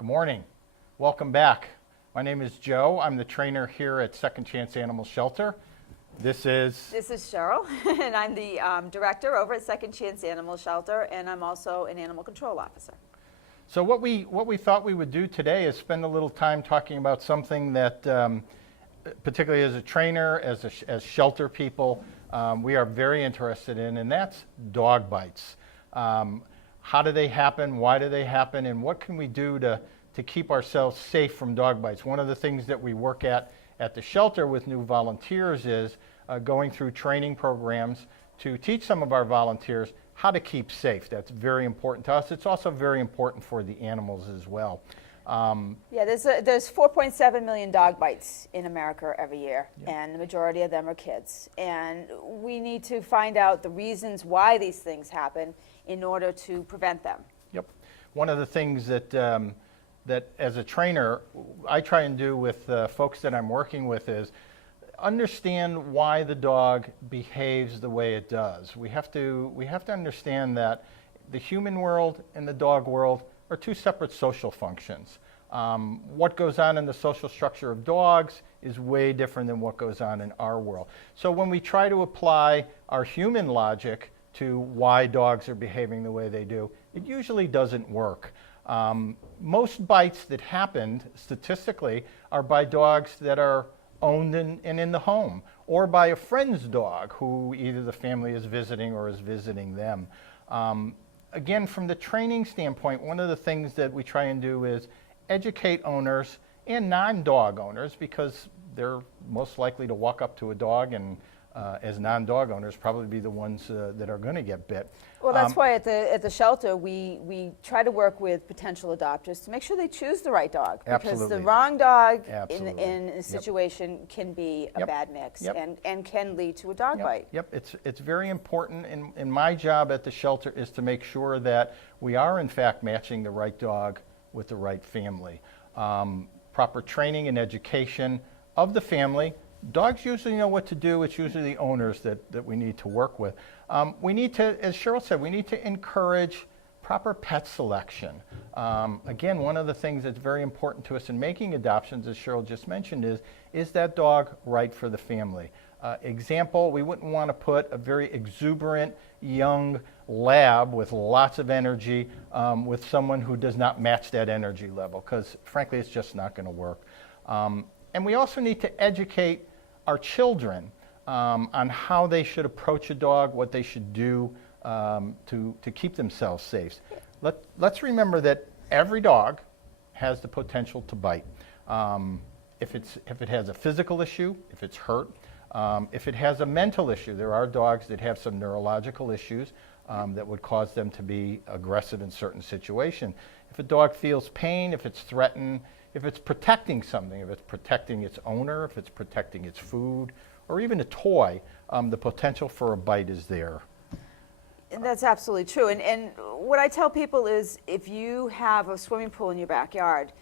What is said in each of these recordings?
Good morning. Welcome back. My name is Joe. I'm the trainer here at Second Chance Animal Shelter. This is Cheryl, and I'm the director over at Second Chance Animal Shelter, and I'm also an animal control officer. So what we thought we would do today is spend a little time talking about something that, particularly as a trainer, as shelter people, we are very interested in, and that's dog bites. How do they happen? Why do they happen? And what can we do to keep ourselves safe from dog bites? One of the things that we work at the shelter with new volunteers is going through training programs to teach some of our volunteers how to keep safe. That's very important to us. It's also very important for the animals as well. Yeah, there's 4.7 million dog bites in America every year, Yep. and the majority of them are kids. And we need to find out the reasons why these things happen in order to prevent them. Yep. One of the things that that as a trainer I try and do with folks that I'm working with is understand why the dog behaves the way it does. We have to understand that the human world and the dog world are two separate social functions. What goes on in the social structure of dogs is way different than what goes on in our world. So when we try to apply our human logic to why dogs are behaving the way they do, it usually doesn't work. Most bites that happened statistically are by dogs that are owned and in the home, or by a friend's dog who either the family is visiting or is visiting them. Again, from the training standpoint, one of the things that we try and do is educate owners and non-dog owners, because they're most likely to walk up to a dog and as non-dog owners probably be the ones that are going to get bit. Well, that's why at the shelter we try to work with potential adopters to make sure they choose the right dog. Because Absolutely. the wrong dog Absolutely. in a situation can be a Yep. bad mix Yep. and can lead to a dog bite. Yep, it's very important, and my job at the shelter is to make sure that we are in fact matching the right dog with the right family. Proper training and education of the family. Dogs usually know what to do. It's usually the owners that we need to work with. We need to, as Cheryl said, we need to encourage proper pet selection. Again, one of the things that's very important to us in making adoptions, as Cheryl just mentioned, is that dog right for the family? Example, we wouldn't want to put a very exuberant young lab with lots of energy with someone who does not match that energy level, because frankly it's just not going to work. And we also need to educate our children on how they should approach a dog, what they should do to keep themselves safe. Let's remember that every dog has the potential to bite. If it has a physical issue, if it's hurt, if it has a mental issue, there are dogs that have some neurological issues that would cause them to be aggressive in certain situations. If a dog feels pain, if it's threatened, if it's protecting something, if it's protecting its owner, if it's protecting its food, or even a toy, the potential for a bite is there. And that's absolutely true. And what I tell people is if you have a swimming pool in your backyard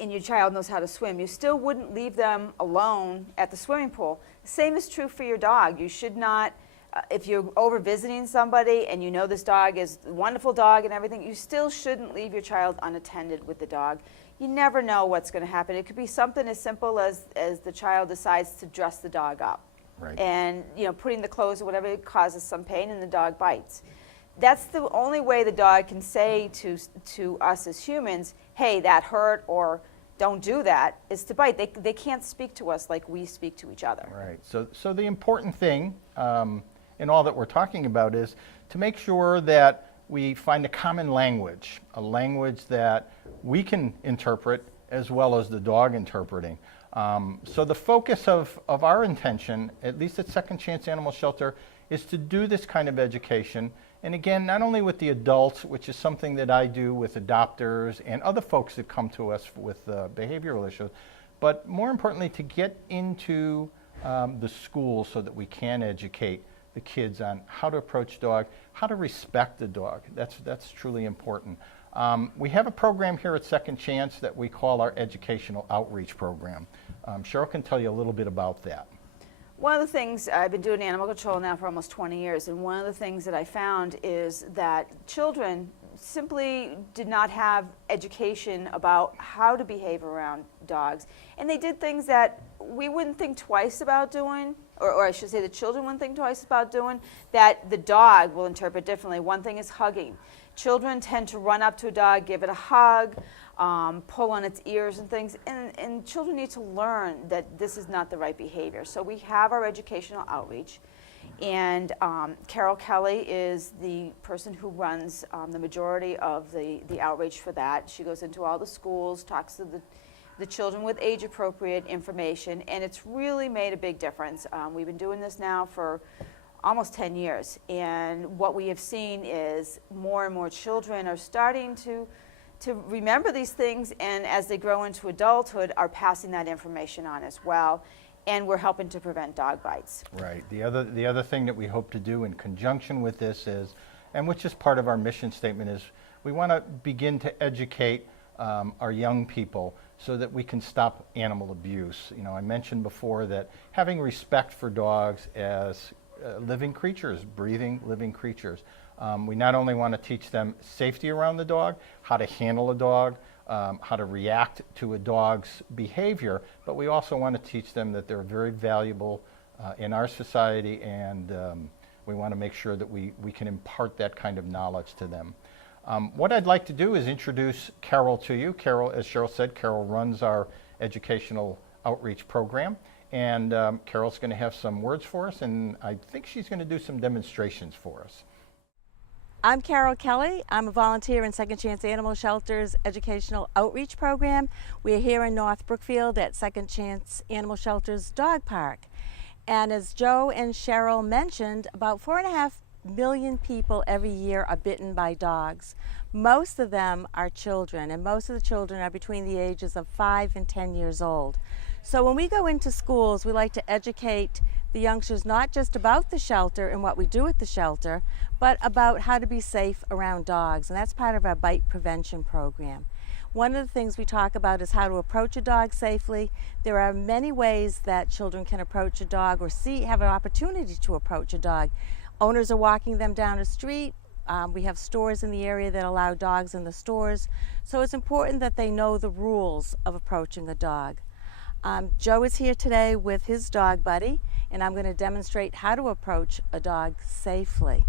and your child knows how to swim, you still wouldn't leave them alone at the swimming pool. The same is true for your dog. You should not, if you're over visiting somebody and you know this dog is a wonderful dog and everything, you still shouldn't leave your child unattended with the dog. You never know what's going to happen. It could be something as simple as the child decides to dress the dog up. Right. And putting the clothes or whatever causes some pain and the dog bites. That's the only way the dog can say to us as humans, hey, that hurt, or don't do that, is to bite. They can't speak to us like we speak to each other. Right. So the important thing in all that we're talking about is to make sure that we find a common language, a language that we can interpret as well as the dog interpreting. So the focus of our intention, at least at Second Chance Animal Shelter, is to do this kind of education. And again, not only with the adults, which is something that I do with adopters and other folks that come to us with behavioral issues, but more importantly to get into the schools so that we can educate the kids on how to approach dog, how to respect the dog. That's truly important. We have a program here at Second Chance that we call our Educational Outreach Program. Cheryl can tell you a little bit about that. One of the things, I've been doing animal control now for almost 20 years, and one of the things that I found is that children simply did not have education about how to behave around dogs. And they did things that we wouldn't think twice about doing, or I should say the children wouldn't think twice about doing, that the dog will interpret differently. One thing is hugging. Children tend to run up to a dog, give it a hug, pull on its ears and things, and children need to learn that this is not the right behavior. So we have our educational outreach. And Carol Kelly is the person who runs the majority of the outreach for that. She goes into all the schools, talks to the children with age-appropriate information, and it's really made a big difference. We've been doing this now for almost 10 years, and what we have seen is more and more children are starting to remember these things, and as they grow into adulthood, are passing that information on as well. And we're helping to prevent dog bites. Right. The other thing that we hope to do in conjunction with this is, and which is part of our mission statement, is we want to begin to educate our young people so that we can stop animal abuse. You know, I mentioned before that having respect for dogs as living creatures, breathing living creatures. We not only want to teach them safety around the dog, how to handle a dog, how to react to a dog's behavior, but we also want to teach them that they're very valuable in our society, and we want to make sure that we can impart that kind of knowledge to them. What I'd like to do is introduce Carol to you. Carol, as Cheryl said, Carol runs our educational outreach program, and Carol's going to have some words for us, and I think she's going to do some demonstrations for us. I'm Carol Kelly. I'm a volunteer in Second Chance Animal Shelter's Educational Outreach Program. We're here in North Brookfield at Second Chance Animal Shelter's Dog Park. And as Joe and Cheryl mentioned, about 4.5 million people every year are bitten by dogs. Most of them are children, and most of the children are between the ages of 5 and 10 years old. So when we go into schools, we like to educate the youngsters not just about the shelter and what we do at the shelter, but about how to be safe around dogs, and that's part of our bite prevention program. One of the things we talk about is how to approach a dog safely. There are many ways that children can approach a dog or have an opportunity to approach a dog. Owners are walking them down a street. We have stores in the area that allow dogs in the stores, so it's important that they know the rules of approaching a dog. Joe is here today with his dog Buddy, and I'm going to demonstrate how to approach a dog safely.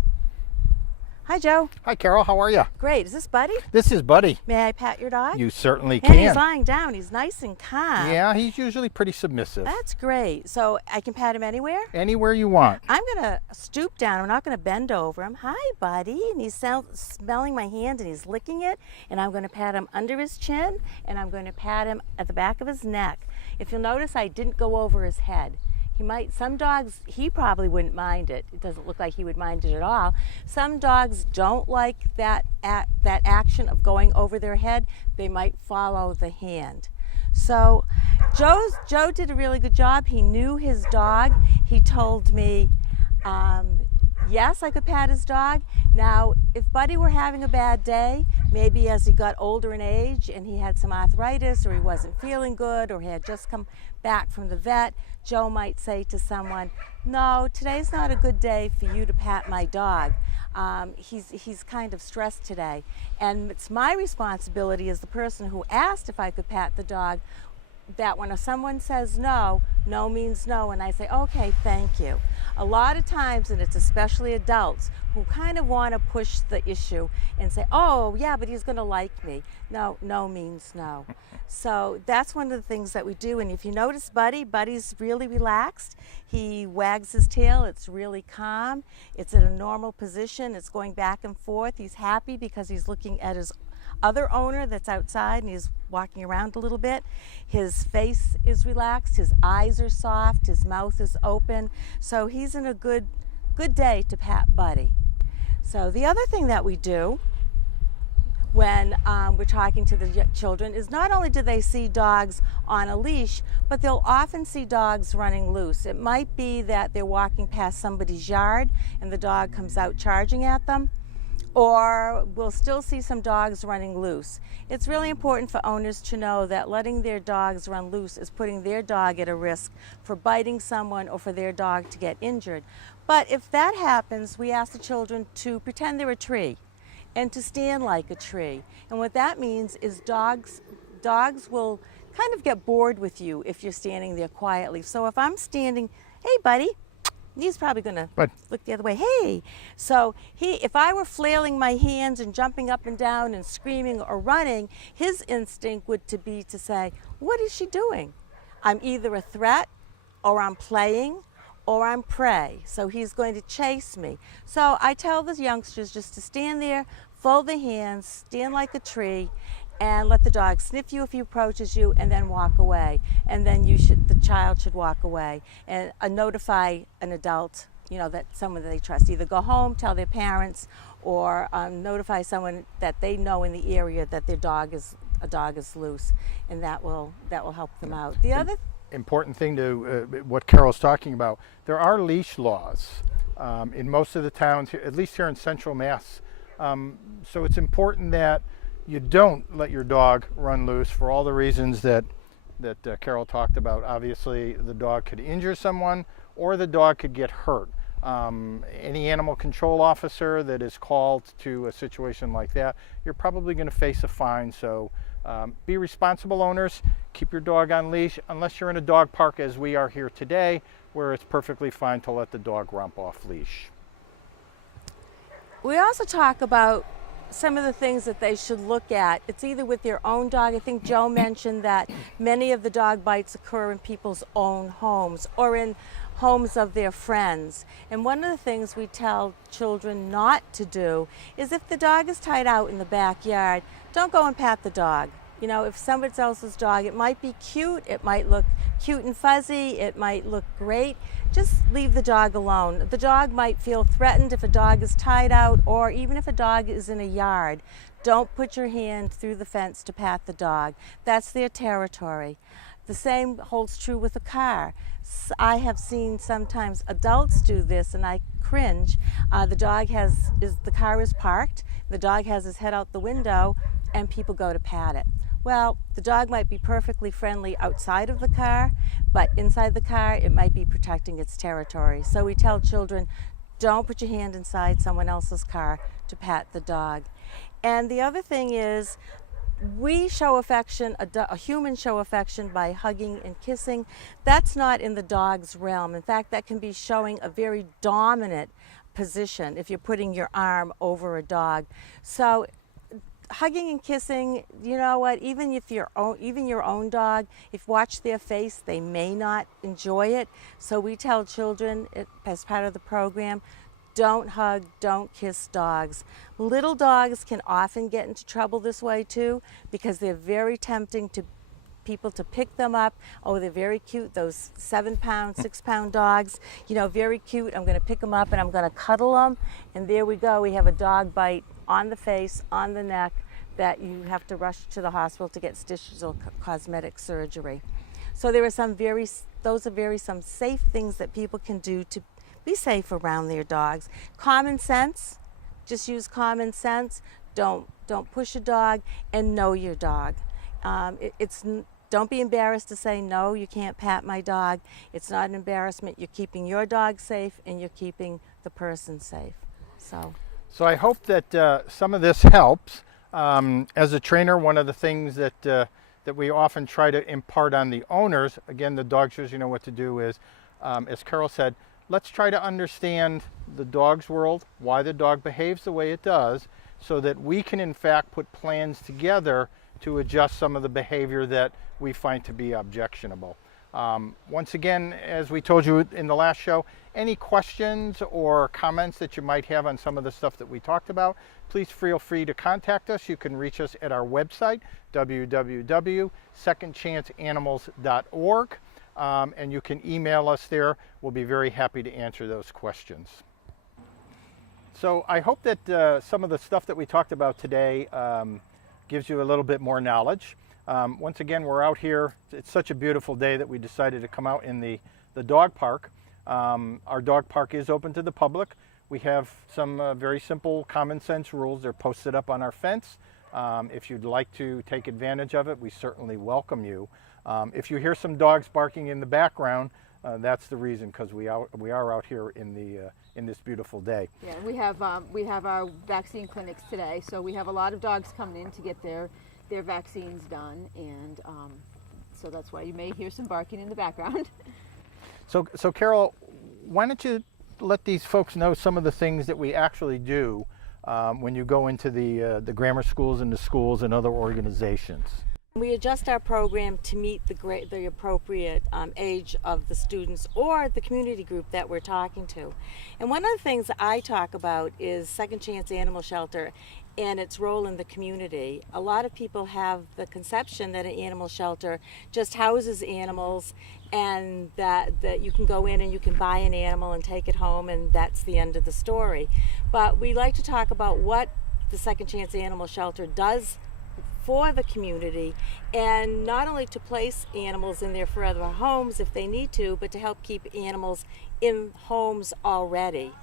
Hi, Joe. Hi, Carol. How are you? Great. Is this Buddy? This is Buddy. May I pat your dog? You certainly And can. he's lying down. He's nice and calm. Yeah, he's usually pretty submissive. That's great. So I can pat him anywhere? Anywhere you want. I'm going to stoop down. I'm not going to bend over him. Hi, Buddy. And he's smelling my hand and he's licking it. And I'm going to pat him under his chin, and I'm going to pat him at the back of his neck. If you'll notice, I didn't go over his head. Some dogs, he probably wouldn't mind it. It doesn't look like he would mind it at all. Some dogs don't like that action of going over their head. They might follow the hand. So Joe did a really good job. He knew his dog. He told me, yes, I could pat his dog. Now, if Buddy were having a bad day, maybe as he got older in age and he had some arthritis, or he wasn't feeling good, or he had just come back from the vet, Joe might say to someone, no, today's not a good day for you to pat my dog. He's kind of stressed today. And it's my responsibility as the person who asked if I could pat the dog, that when someone says no, no means no, and I say, okay, thank you. A lot of times, and it's especially adults, who kind of want to push the issue and say, oh, yeah, but he's going to like me. No, no means no. So that's one of the things that we do. And if you notice Buddy's really relaxed. He wags his tail. It's really calm. It's in a normal position. It's going back and forth. He's happy because he's looking at his other owner that's outside, and he's walking around a little bit. His face is relaxed, his eyes are soft, his mouth is open. So he's in a good day to pat Buddy. So the other thing that we do when we're talking to the children is not only do they see dogs on a leash, but they'll often see dogs running loose. It might be that they're walking past somebody's yard and the dog comes out charging at them, or we'll still see some dogs running loose. It's really important for owners to know that letting their dogs run loose is putting their dog at a risk for biting someone or for their dog to get injured. But if that happens, we ask the children to pretend they're a tree and to stand like a tree. And what that means is dogs will kind of get bored with you if you're standing there quietly. So if I'm standing, hey buddy, he's probably gonna But- look the other way. Hey, so if I were flailing my hands and jumping up and down and screaming or running, his instinct would be to say, what is she doing? I'm either a threat, or I'm playing, or I'm prey. So he's going to chase me. So I tell the youngsters just to stand there, fold the hands, stand like a tree, and let the dog sniff you if he approaches you, and then walk away. And then the child should walk away and notify an adult, that someone that they trust. Either go home, tell their parents, or notify someone that they know in the area that a dog is loose, and that will help them out. The other Important thing to what Carol's talking about, there are leash laws in most of the towns, at least here in Central Mass. So it's important that you don't let your dog run loose for all the reasons that Carol talked about. Obviously, the dog could injure someone, or the dog could get hurt. Any animal control officer that is called to a situation like that, you're probably going to face a fine. So be responsible owners. Keep your dog on leash, unless you're in a dog park as we are here today, where it's perfectly fine to let the dog romp off leash. We also talk about some of the things that they should look at. It's either with their own dog. I think Joe mentioned that many of the dog bites occur in people's own homes or in homes of their friends. And one of the things we tell children not to do is, if the dog is tied out in the backyard, don't go and pat the dog. If somebody else's dog, it might be cute, it might look cute and fuzzy, it might look great. Just leave the dog alone. The dog might feel threatened if a dog is tied out, or even if a dog is in a yard. Don't put your hand through the fence to pat the dog. That's their territory. The same holds true with a car. I have seen sometimes adults do this, and I cringe. The car is parked, the dog has his head out the window, and people go to pat it. Well, the dog might be perfectly friendly outside of the car, but inside the car, it might be protecting its territory. So we tell children, don't put your hand inside someone else's car to pat the dog. And the other thing is, we show affection, a human show affection by hugging and kissing. That's not in the dog's realm. In fact, that can be showing a very dominant position if you're putting your arm over a dog. So hugging and kissing, you know what, even your own dog, if you watch their face, they may not enjoy it. So we tell children as part of the program, don't hug, don't kiss dogs. Little dogs can often get into trouble this way too, because they're very tempting to people to pick them up. Oh, they're very cute, those 7-pound, 6-pound dogs, very cute. I'm going to pick them up and I'm going to cuddle them. And there we go, we have a dog bite on the face, on the neck, that you have to rush to the hospital to get stitches or cosmetic surgery. So there are some some safe things that people can do to be safe around their dogs. Common sense, just use common sense. Don't push a dog, and know your dog. Don't be embarrassed to say, no, you can't pat my dog. It's not an embarrassment. You're keeping your dog safe, and you're keeping the person safe. So I hope that some of this helps. As a trainer, one of the things that we often try to impart on the owners, again, the dog shows you know what to do, is, as Carol said, let's try to understand the dog's world, why the dog behaves the way it does, so that we can in fact put plans together to adjust some of the behavior that we find to be objectionable. Once again, as we told you in the last show, any questions or comments that you might have on some of the stuff that we talked about, please feel free to contact us. You can reach us at our website, www.secondchanceanimals.org, and you can email us there. We'll be very happy to answer those questions. So I hope that some of the stuff that we talked about today gives you a little bit more knowledge. Once again, we're out here. It's such a beautiful day that we decided to come out in the dog park. Our dog park is open to the public. We have some very simple common sense rules. They're posted up on our fence. If you'd like to take advantage of it, we certainly welcome you. If you hear some dogs barking in the background, that's the reason, because we are out here in this beautiful day. Yeah, we have our vaccine clinics today, so we have a lot of dogs coming in to get their vaccines done, and so that's why you may hear some barking in the background. So Carol, why don't you let these folks know some of the things that we actually do when you go into the grammar schools and the schools and other organizations? We adjust our program to meet the appropriate age of the students or the community group that we're talking to. And one of the things I talk about is Second Chance Animal Shelter and its role in the community. A lot of people have the conception that an animal shelter just houses animals and that you can go in and you can buy an animal and take it home and that's the end of the story. But we like to talk about what the Second Chance Animal Shelter does for the community, and not only to place animals in their forever homes if they need to, but to help keep animals in homes already.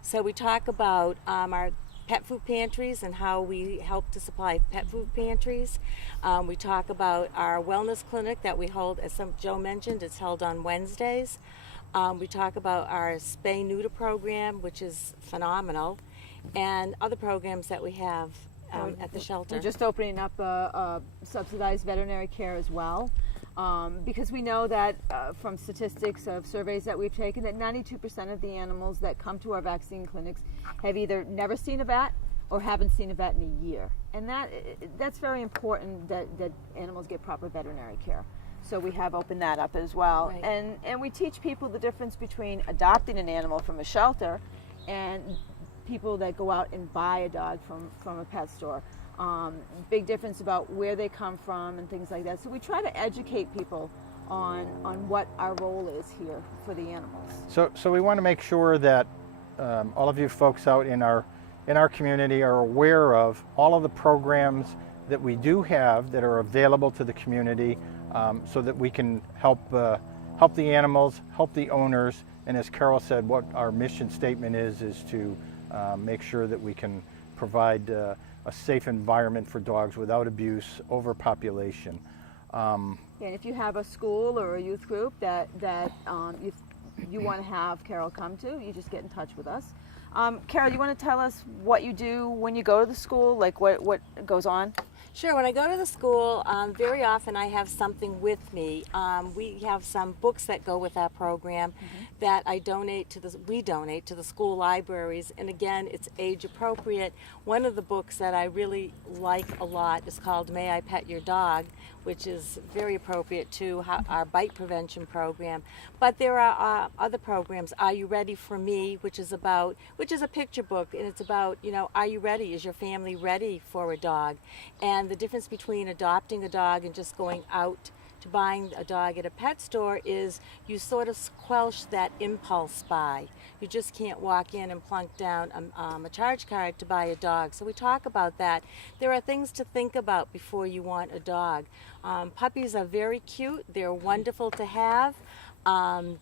So we talk about our pet food pantries and how we help to supply pet food pantries. We talk about our wellness clinic that we hold, as Joe mentioned, it's held on Wednesdays. We talk about our spay-neuter program, which is phenomenal, and other programs that we have at the shelter. We're just opening up subsidized veterinary care as well, because we know that from statistics of surveys that we've taken that 92% of the animals that come to our vaccine clinics have either never seen a vet or haven't seen a vet in a year. And that's very important that animals get proper veterinary care. So we have opened that up as well. Right. And we teach people the difference between adopting an animal from a shelter and people that go out and buy a dog from a pet store. Big difference about where they come from and things like that. So we try to educate people on what our role is here for the animals. So we want to make sure that all of you folks out in our community are aware of all of the programs that we do have that are available to the community, so that we can help the animals, help the owners, and as Carol said, what our mission statement is to make sure that we can provide a safe environment for dogs without abuse, overpopulation. And if you have a school or a youth group that you want to have Carol come to, you just get in touch with us. Carol, you want to tell us what you do when you go to the school, like what goes on? Sure. When I go to the school, very often I have something with me. We have some books that go with our program that we donate to the school libraries. And again, it's age appropriate. One of the books that I really like a lot is called May I Pet Your Dog, which is very appropriate to our bite prevention program. But there are other programs. Are You Ready for Me, which is a picture book, and it's about, are you ready? Is your family ready for a dog? And the difference between adopting a dog and just going out to buying a dog at a pet store is you sort of squelch that impulse buy. You just can't walk in and plunk down a charge card to buy a dog. So we talk about that. There are things to think about before you want a dog. Puppies are very cute. They're wonderful to have.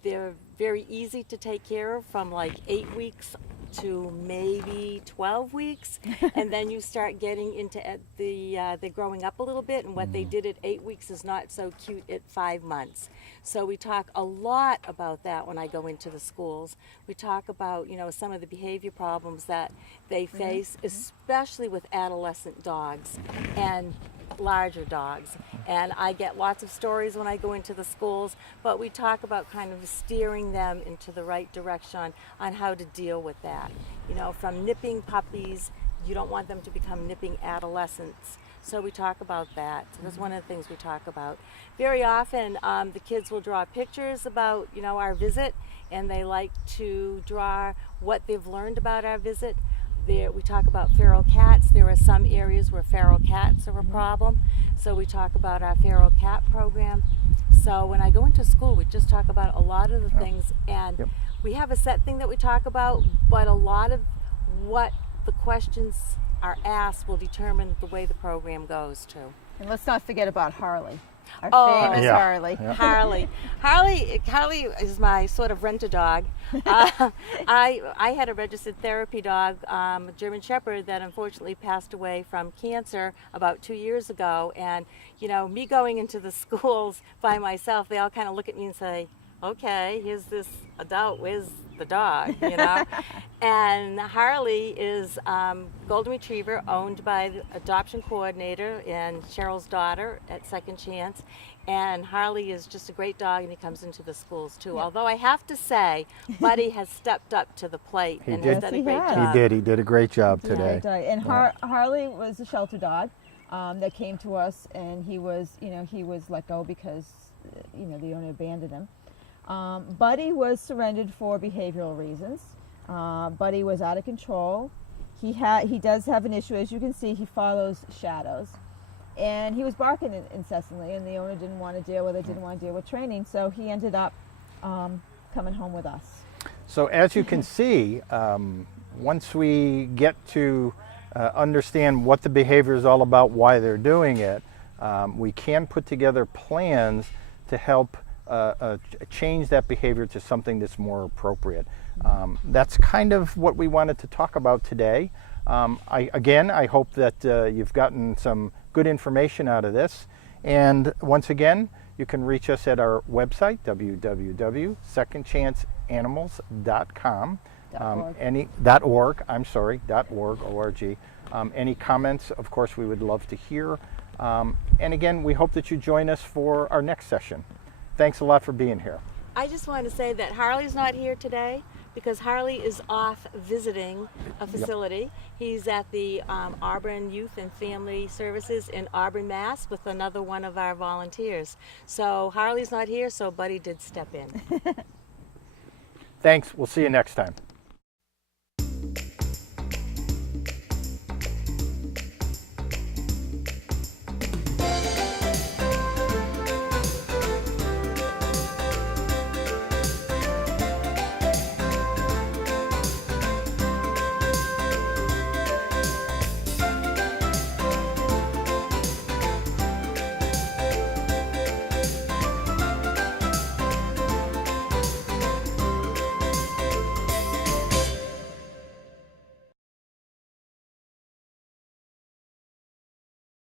They're very easy to take care of from like 8 weeks to maybe 12 weeks, and then you start getting into they're growing up a little bit, and what they did at 8 weeks is not so cute at 5 months. So we talk a lot about that when I go into the schools. We talk about some of the behavior problems that they face, especially with adolescent dogs and larger dogs. And I get lots of stories when I go into the schools, but we talk about kind of steering them into the right direction on how to deal with that. From nipping puppies, you don't want them to become nipping adolescents. So we talk about that. So that's one of the things we talk about. Very often, the kids will draw pictures about, our visit, and they like to draw what they've learned about our visit. We talk about feral cats. There are some areas where feral cats are a problem, so we talk about our feral cat program. So when I go into school, we just talk about a lot of the things, and we have a set thing that we talk about, but a lot of what the questions are asked will determine the way the program goes too. And let's not forget about Harley. Our famous Harley. Yeah. Harley is my sort of rent-a-dog. I had a registered therapy dog, a German Shepherd, that unfortunately passed away from cancer about 2 years ago. And me going into the schools by myself, they all kind of look at me and say, okay, here's this adult, where's the dog, you know? And Harley is golden retriever owned by the adoption coordinator and Cheryl's daughter at Second Chance. And Harley is just a great dog, and he comes into the schools too. Although I have to say, Buddy has stepped up to the plate He and did. has done a Yes, he great has. job. He did a great job today. And Harley was a shelter dog that came to us, and he was let go because the owner abandoned him. Buddy was surrendered for behavioral reasons. Buddy was out of control. He does have an issue, as you can see. He follows shadows, and he was barking incessantly, and the owner didn't want to deal with it, didn't want to deal with training, so he ended up coming home with us. So as you can see, once we get to understand what the behavior is all about, why they're doing it, we can put together plans to help change that behavior to something that's more appropriate. That's kind of what we wanted to talk about today. I hope that you've gotten some good information out of this. And once again, you can reach us at our website, www.secondchanceanimals.com. .org. Any comments, of course, we would love to hear. And again, we hope that you join us for our next session. Thanks a lot for being here. I just wanted to say that Harley's not here today because Harley is off visiting a facility. He's at the Auburn Youth and Family Services in Auburn, Mass. with another one of our volunteers. So Harley's not here, so Buddy did step in. Thanks. We'll see you next time.